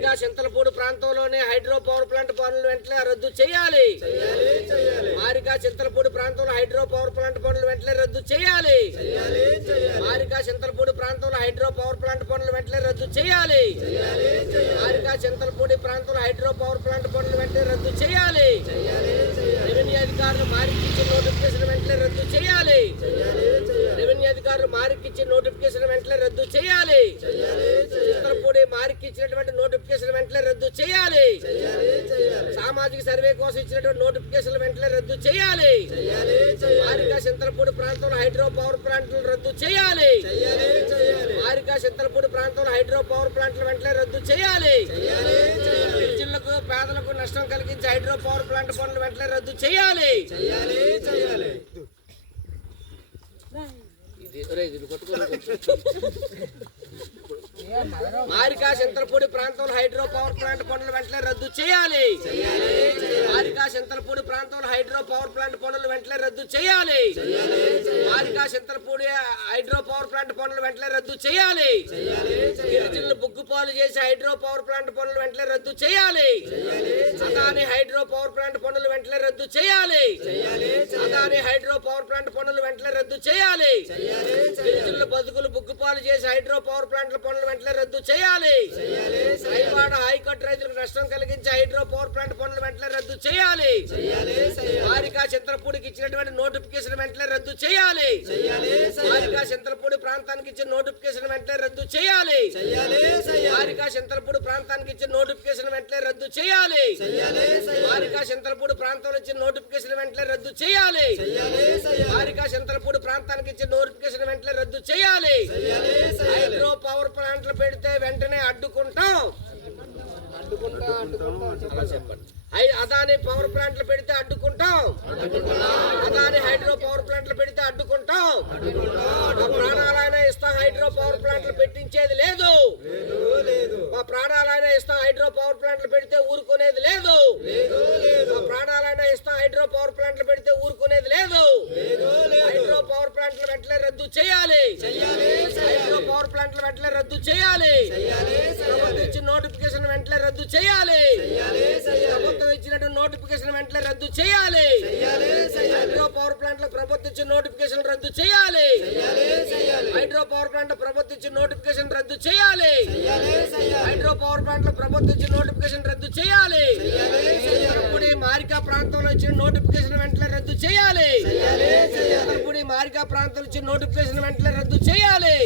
మారిగా చింతలపూడి ప్రాంతంలోని hydro power plant పనులు వెంటనే రద్దు చేయాలి. మారిగా చింతలపూడి ప్రాంతంలో హైడ్రో పవర్ ప్లాంట్ పనులు వెంటనే రద్దు చేయాలి. మారిగా చింతలపూడి ప్రాంతంలో హైడ్రో పవర్ ప్లాంట్ పనులు వెంటనే రద్దు చేయాలి. మారిగా చింతలపూడి ప్రాంతంలో హైడ్రో పవర్ ప్లాంట్ పనులు వెంటనే రద్దు చేయాలి. రెవెన్యూ అధికారులు మారికిచ్చిన నోటిఫికేషన్ వెంటనే రద్దు చేయాలి. రెవెన్యూ అధికారులు మారికిచ్చిన నోటిఫికేషన్ వెంటనే రద్దు చేయాలి చింతలపూడి మారికిచ్చినటువంటి నోటిఫికేషన్ వెంటనే రద్దు చేయాలి సామాజిక సర్వే కోసం ఇచ్చినటువంటి నోటిఫికేషన్ వెంటనే రద్దు చేయాలి. మారికా చింతలపూడి ప్రాంతంలో హైడ్రో పవర్ ప్లాంట్లు రద్దు చేయాలి. మారికా చింతలపూడి ప్రాంతంలో హైడ్రో పవర్ ప్లాంట్లు వెంటనే రద్దు చేయాలి. గిరిజనులకు పేదలకు నష్టం కలిగించే హైడ్రో పవర్ ప్లాంట్ పనులు వెంటనే రద్దు చేయాలి. ఇది కొట్టుకో. మారికా చింతలపూడి ప్రాంతంలో హైడ్రో పవర్ ప్లాంట్ పనులు వెంటనే రద్దు చేయాలి. మారికా చింతలపూడి ప్రాంతంలో హైడ్రో పవర్ ప్లాంట్ పనులు వెంటనే రద్దు చేయాలి. మారికా చింతలపూడి హైడ్రో పవర్ ప్లాంట్ పనులు వెంటనే రద్దు చేయాలి. గిరిజనులు బుగ్గుపాలు చేసి హైడ్రో పవర్ ప్లాంట్ పనులు వెంటనే రద్దు చేయాలి. అదాని హైడ్రో పవర్ ప్లాంట్ పనులు వెంటనే రద్దు చేయాలి. అదాని హైడ్రో పవర్ ప్లాంట్ పనులు వెంటనే రద్దు చేయాలి. గిరిజనుల బతుకులు బుగ్గుపాలు చేసి హైడ్రో పవర్ ప్లాంట్ల పనులు వెంటనే రద్దు చేయాలి. రైవాడ హైకోర్టు రైతులకు నష్టం కలిగించే హైడ్రో పవర్ ప్లాంట్ పనులు వెంటనే రద్దు చేయాలి. మారికా చింతలపూడికి ఇచ్చినటువంటి నోటిఫికేషన్ వెంటనే రద్దు చేయాలి. మారికా చింతలపూడి ప్రాంతానికి ఇచ్చిన నోటిఫికేషన్ వెంటనే రద్దు చేయాలి. మారికా చింతలపూడి ప్రాంతానికి ఇచ్చిన నోటిఫికేషన్ వెంటనే రద్దు చేయాలి. మారికా చింతలపూడి ప్రాంతంలో ఇచ్చిన నోటిఫికేషన్ వెంటనే రద్దు చేయాలి. మారికా చింతలపూడి ప్రాంతానికి ఇచ్చిన నోటిఫికేషన్ వెంటనే రద్దు చేయాలి. హైడ్రో పవర్ ప్లాంట్లు పెడితే వెంటనే అడ్డుకుంటాం. అడ్డుకుంటాం అడ్డుకుంటాం అలా చెప్పండి. అదాని పవర్ ప్లాంట్లు పెడితే అడ్డుకుంటాం. అదాని హైడ్రో పవర్ ప్లాంట్లు పెడితే అడ్డుకుంటాం. మా ప్రాణాలైనా ఇస్తాం హైడ్రో పవర్ ప్లాంట్లు పెట్టించేది లేదు. మా ప్రాణాలైనా ఇస్తాం హైడ్రో పవర్ ప్లాంట్లు పెడితే ఊరుకునేది లేదు. మా ప్రాణాలైనా ఇస్తాం హైడ్రో పవర్ ప్లాంట్లు పెడితే ఊరుకునేది లేదు. వెంటనే రద్దు చేయాలి. పవర్ ప్లాంట్లు వెంటనే రద్దు చేయాలి. ప్రభుత్వం ఇచ్చిన నోటిఫికేషన్ వెంటనే రద్దు చేయాలి. ప్రభుత్వం ఇచ్చినటువంటి నోటిఫికేషన్ వెంటనే రద్దు చేయాలి. హైడ్రో పవర్ ప్లాంట్ల ప్రభుత్వం ఇచ్చిన నోటిఫికేషన్ రద్దు చేయాలి. హైడ్రో పవర్ ప్లాంట్ ప్రభుత్వం ఇచ్చిన నోటిఫికేషన్ రద్దు చేయాలి పవర్ ప్లాంట్ల ప్రభుత్వం ఇచ్చిన నోటిఫికేషన్ రద్దు చేయాలి. ఇప్పుడు మారికా ప్రాంతంలో ఇచ్చిన నోటిఫికేషన్ వెంటనే రద్దు చేయాలి. ఇప్పుడు మారికా ప్రాంతంలో ఇచ్చిన నోటిఫికేషన్ వెంటనే రద్దు చేయాలి.